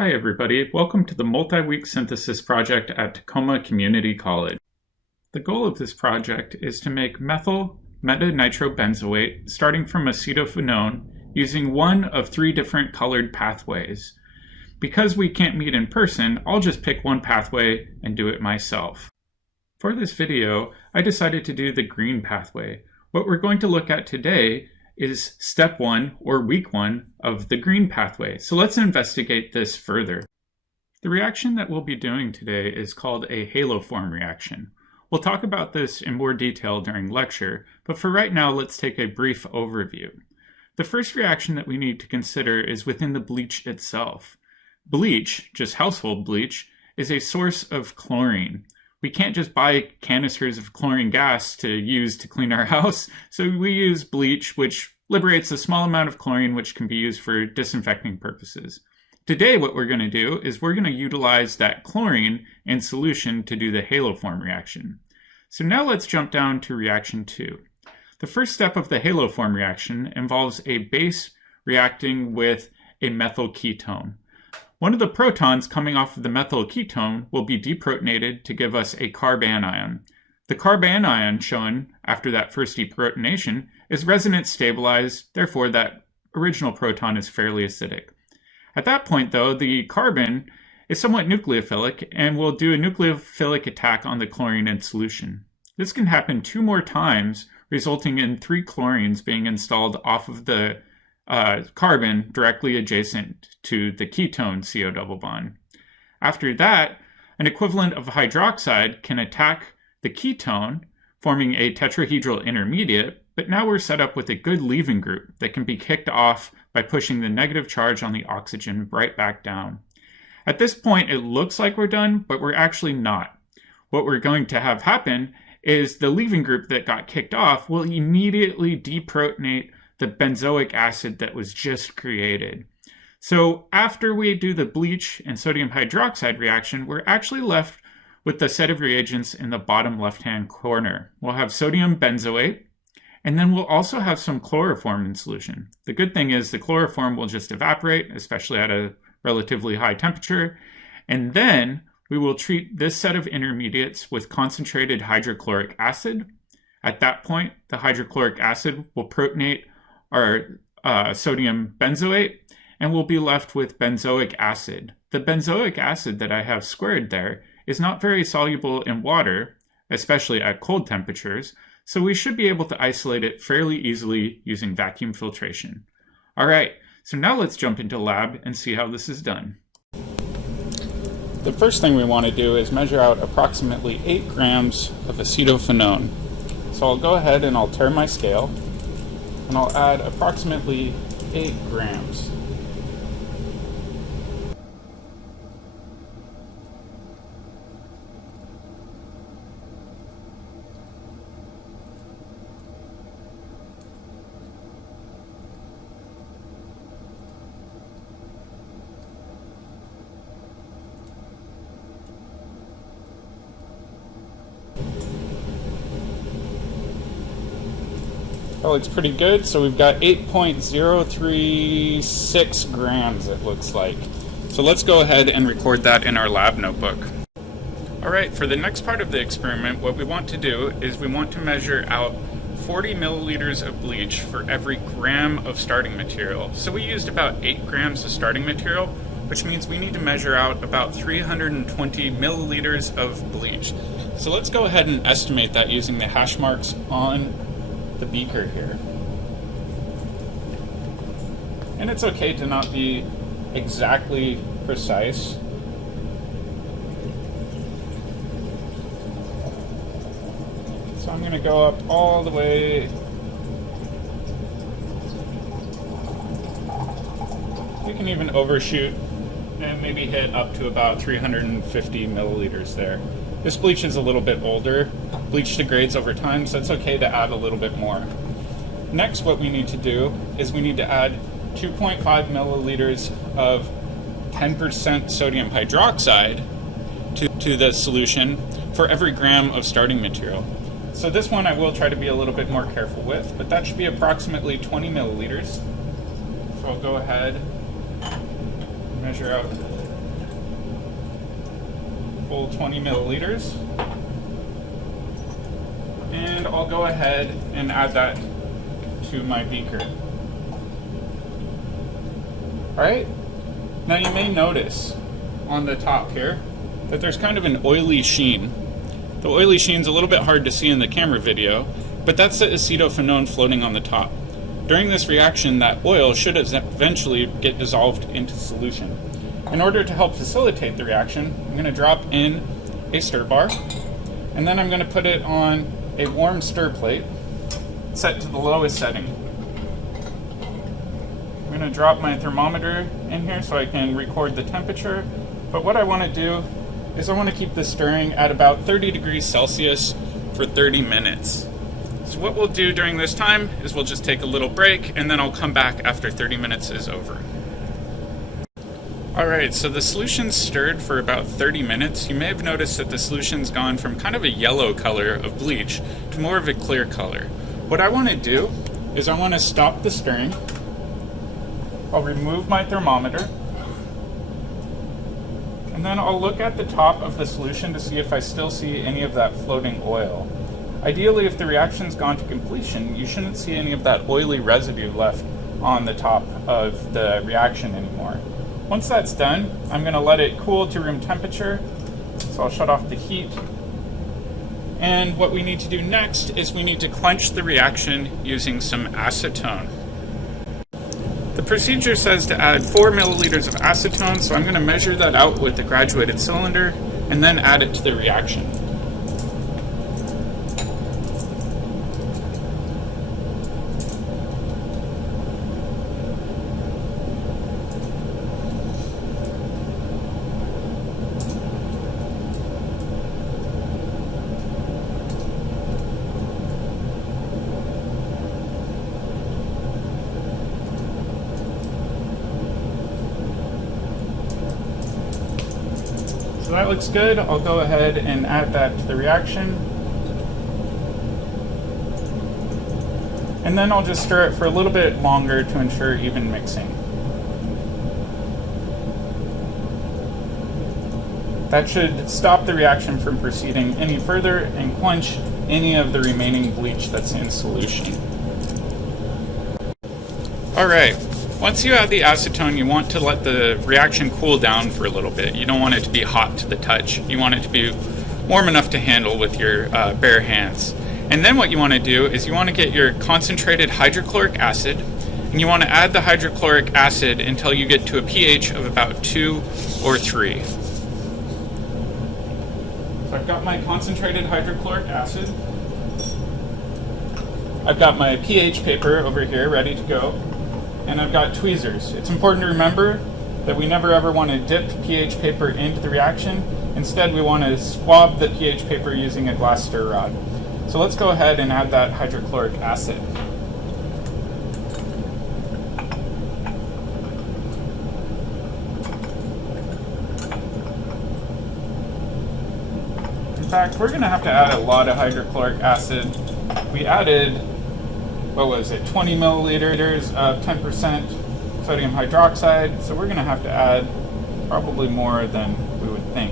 Hi everybody, welcome to the multi-week synthesis project at Tacoma Community College. The goal of this project is to make methyl meta-nitrobenzoate starting from acetophenone using one of 3 different colored pathways. Because we can't meet in person, I'll just pick one pathway and do it myself. For this video, I decided to do the green pathway. What we're going to look at today is step 1 or week 1 of the green pathway. So let's investigate this further. The reaction that we'll be doing today is called a haloform reaction. We'll talk about this in more detail during lecture, but for right now, let's take a brief overview. The first reaction that we need to consider is within the bleach itself. Bleach, just household bleach, is a source of chlorine. We can't just buy canisters of chlorine gas to use to clean our house, so we use bleach, which liberates a small amount of chlorine which can be used for disinfecting purposes. Today what we're going to do is we're going to utilize that chlorine in solution to do the haloform reaction. So now let's jump down to reaction 2. The first step of the haloform reaction involves a base reacting with a methyl ketone. One of the protons coming off of the methyl ketone will be deprotonated to give us a carb anion. The carb anion shown after that first deprotonation is resonance stabilized, therefore that original proton is fairly acidic. At that point though, the carbon is somewhat nucleophilic and will do a nucleophilic attack on the chlorine in solution. This can happen 2 more times, resulting in 3 chlorines being installed off of the carbon directly adjacent to the ketone CO double bond. After that, an equivalent of hydroxide can attack the ketone, forming a tetrahedral intermediate, but now we're set up with a good leaving group that can be kicked off by pushing the negative charge on the oxygen right back down. At this point, it looks like we're done, but we're actually not. What we're going to have happen is the leaving group that got kicked off will immediately deprotonate the benzoic acid that was just created. So after we do the bleach and sodium hydroxide reaction, we're actually left with the set of reagents in the bottom left-hand corner. We'll have sodium benzoate, and then we'll also have some chloroform in solution. The good thing is the chloroform will just evaporate, especially at a relatively high temperature, and then we will treat this set of intermediates with concentrated hydrochloric acid. At that point, the hydrochloric acid will protonate our sodium benzoate, and we'll be left with benzoic acid. The benzoic acid that I have squared there is not very soluble in water, especially at cold temperatures, so we should be able to isolate it fairly easily using vacuum filtration. All right, so now let's jump into lab and see how this is done. The first thing we want to do is measure out approximately 8 grams of acetophenone. So I'll go ahead and I'll turn my scale, and I'll add approximately 8 grams. That looks pretty good, so we've got 8.036 grams it looks like. So let's go ahead and record that in our lab notebook. Alright, for the next part of the experiment, what we want to do is we want to measure out 40 milliliters of bleach for every gram of starting material. So we used about 8 grams of starting material, which means we need to measure out about 320 milliliters of bleach. So let's go ahead and estimate that using the hash marks on the beaker here. And it's okay to not be exactly precise. So I'm going to go up all the way. You can even overshoot and maybe hit up to about 350 milliliters there. This bleach is a little bit older. Bleach degrades over time, so it's okay to add a little bit more. Next, what we need to do is we need to add 2.5 milliliters of 10% sodium hydroxide to the solution for every gram of starting material. So this one I will try to be a little bit more careful with, but that should be approximately 20 milliliters. So I'll go ahead and measure out full 20 milliliters. And I'll go ahead and add that to my beaker. Alright, now you may notice on the top here that there's kind of an oily sheen. The oily sheen's a little bit hard to see in the camera video, but that's the acetophenone floating on the top. During this reaction, that oil should eventually get dissolved into solution. In order to help facilitate the reaction, I'm going to drop in a stir bar, and then I'm going to put it on a warm stir plate set to the lowest setting. I'm going to drop my thermometer in here so I can record the temperature, but what I want to do is I want to keep this stirring at about 30 degrees Celsius for 30 minutes. So what we'll do during this time is we'll just take a little break, and then I'll come back after 30 minutes is over. Alright, so the solution's stirred for about 30 minutes. You may have noticed that the solution's gone from kind of a yellow color of bleach to more of a clear color. What I want to do is I want to stop the stirring. I'll remove my thermometer, and then I'll look at the top of the solution to see if I still see any of that floating oil. Ideally, if the reaction's gone to completion, you shouldn't see any of that oily residue left on the top of the reaction anymore. Once that's done, I'm going to let it cool to room temperature, so I'll shut off the heat. And what we need to do next is we need to quench the reaction using some acetone. The procedure says to add 4 milliliters of acetone, so I'm going to measure that out with the graduated cylinder and then add it to the reaction. So that looks good. I'll go ahead and add that to the reaction. And then I'll just stir it for a little bit longer to ensure even mixing. That should stop the reaction from proceeding any further and quench any of the remaining bleach that's in solution. Alright. Once you add the acetone, you want to let the reaction cool down for a little bit. You don't want it to be hot to the touch. You want it to be warm enough to handle with your bare hands. And then what you want to do is you want to get your concentrated hydrochloric acid, and you want to add the hydrochloric acid until you get to a pH of about 2 or 3. So I've got my concentrated hydrochloric acid. I've got my pH paper over here ready to go. And I've got tweezers. It's important to remember that we never ever want to dip pH paper into the reaction. Instead, we want to swab the pH paper using a glass stir rod. So let's go ahead and add that hydrochloric acid. In fact, we're going to have to add a lot of hydrochloric acid. We added, 20 milliliters of 10% sodium hydroxide, so we're going to have to add probably more than we would think.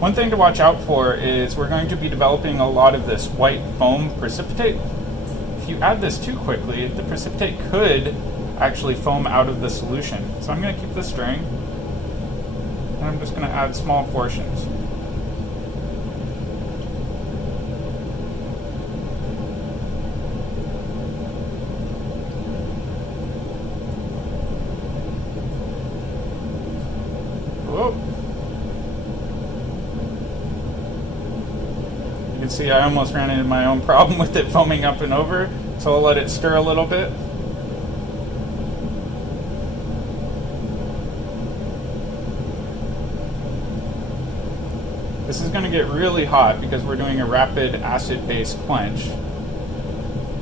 One thing to watch out for is we're going to be developing a lot of this white foam precipitate. If you add this too quickly, the precipitate could actually foam out of the solution. So I'm going to keep this stirring, and I'm just going to add small portions. You can see I almost ran into my own problem with it foaming up and over, so I'll let it stir a little bit. This is going to get really hot because we're doing a rapid acid-base quench.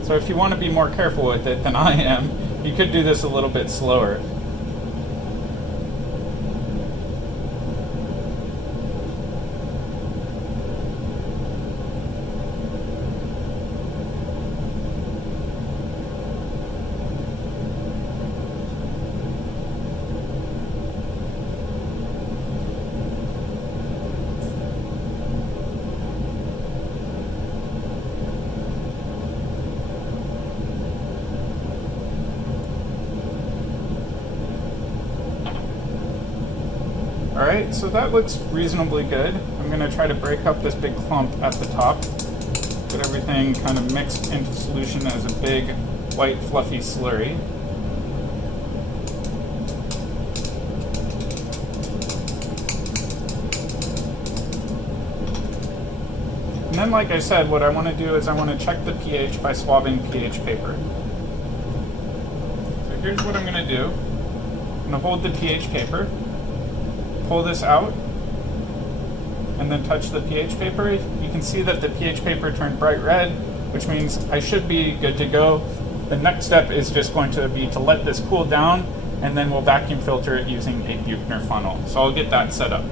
So if you want to be more careful with it than I am, you could do this a little bit slower. Alright, so that looks reasonably good. I'm going to try to break up this big clump at the top. Get everything kind of mixed into solution as a big, white, fluffy slurry. And then, like I said, what I want to do is I want to check the pH by swabbing pH paper. So here's what I'm going to do. I'm going to hold the pH paper, pull this out, and then touch the pH paper. You can see that the pH paper turned bright red, which means I should be good to go. The next step is just going to be to let this cool down, and then we'll vacuum filter it using a Buchner funnel. So I'll get that set up.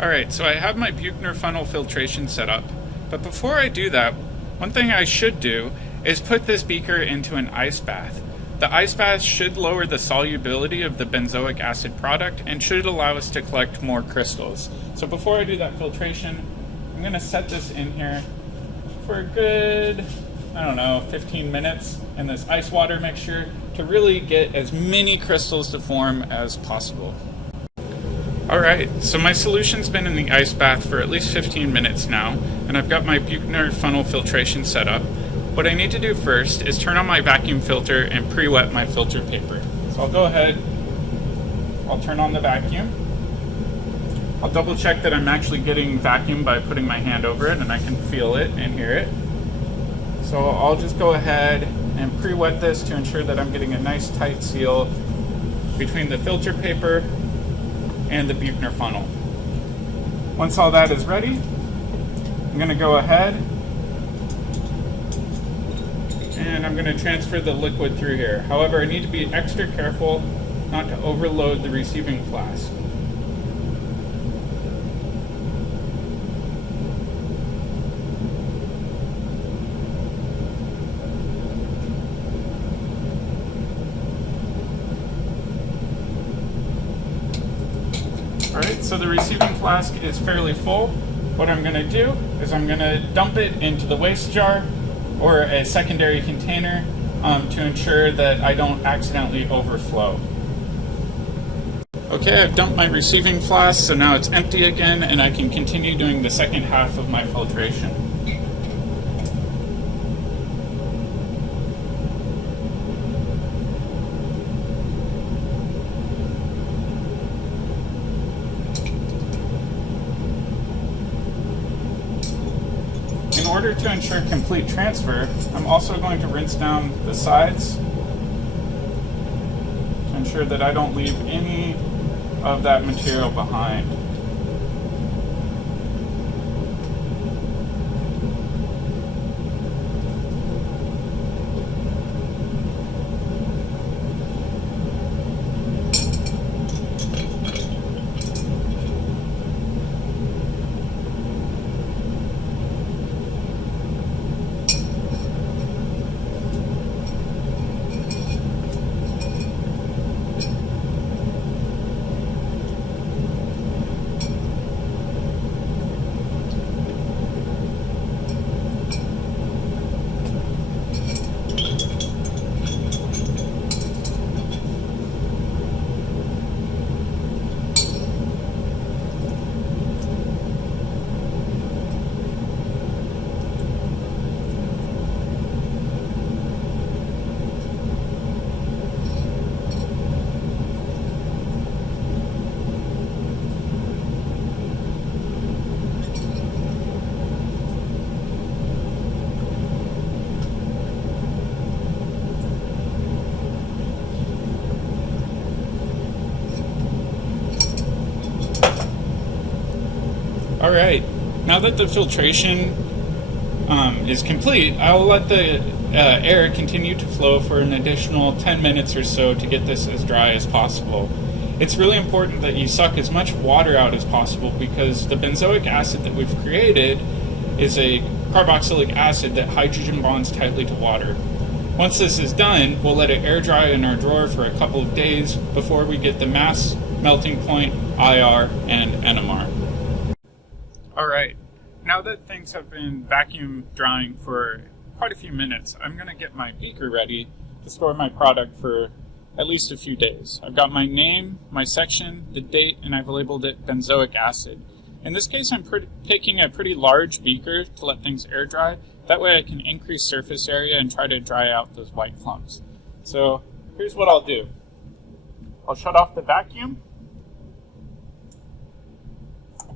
Alright, so I have my Buchner funnel filtration set up, but before I do that, one thing I should do is put this beaker into an ice bath. The ice bath should lower the solubility of the benzoic acid product and should allow us to collect more crystals. So before I do that filtration, I'm going to set this in here for a good, 15 minutes in this ice water mixture to really get as many crystals to form as possible. Alright, so my solution's been in the ice bath for at least 15 minutes now, and I've got my Buchner funnel filtration set up. What I need to do first is turn on my vacuum filter and pre-wet my filter paper. So I'll go ahead, I'll turn on the vacuum. I'll double check that I'm actually getting vacuum by putting my hand over it and I can feel it and hear it. So I'll just go ahead and pre-wet this to ensure that I'm getting a nice tight seal between the filter paper and the Buchner funnel. Once all that is ready, I'm going to go ahead and I'm going to transfer the liquid through here. However, I need to be extra careful not to overload the receiving flask. Alright, so the receiving flask is fairly full. What I'm going to do is I'm going to dump it into the waste jar or a secondary container to ensure that I don't accidentally overflow. Okay, I've dumped my receiving flask, so now it's empty again and I can continue doing the second half of my filtration. In order to ensure complete transfer, I'm also going to rinse down the sides to ensure that I don't leave any of that material behind. Alright, now that the filtration is complete, I'll let the air continue to flow for an additional 10 minutes or so to get this as dry as possible. It's really important that you suck as much water out as possible because the benzoic acid that we've created is a carboxylic acid that hydrogen bonds tightly to water. Once this is done, we'll let it air dry in our drawer for a couple of days before we get the mass, melting point, IR, and NMR. Alright, now that things have been vacuum drying for quite a few minutes, I'm going to get my beaker ready to store my product for at least a few days. I've got my name, my section, the date, and I've labeled it benzoic acid. In this case, I'm picking a pretty large beaker to let things air dry. That way I can increase surface area and try to dry out those white clumps. So here's what I'll do. I'll shut off the vacuum,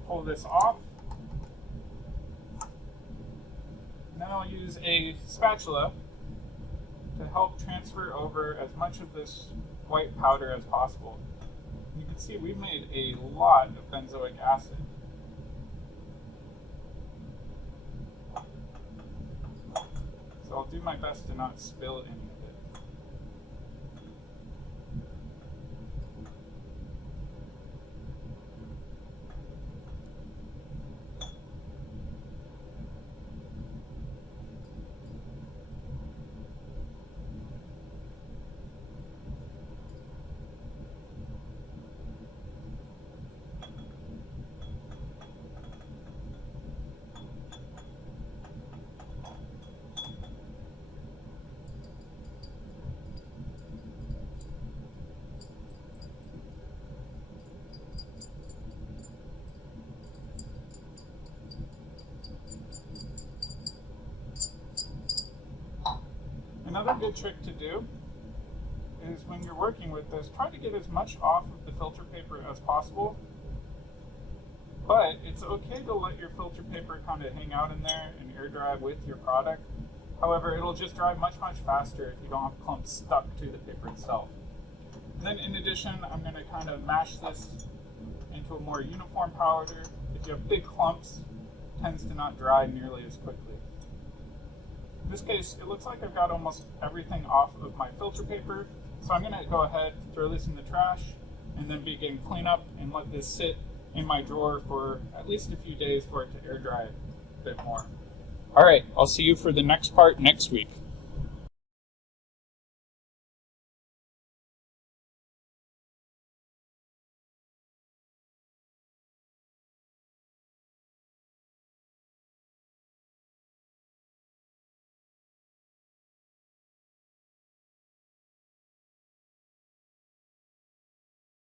pull this off, and then I'll use a spatula to help transfer over as much of this white powder as possible. You can see we've made a lot of benzoic acid. So I'll do my best to not spill any of it. Another good trick to do is when you're working with this, try to get as much off of the filter paper as possible. But it's okay to let your filter paper kind of hang out in there and air dry with your product. However, it'll just dry much faster if you don't have clumps stuck to the paper itself. And then in addition, I'm going to kind of mash this into a more uniform powder. If you have big clumps, it tends to not dry nearly as quickly. In this case, it looks like I've got almost everything off of my filter paper, so I'm going to go ahead, throw this in the trash, and then begin cleanup and let this sit in my drawer for at least a few days for it to air dry a bit more. Alright, I'll see you for the next part next week.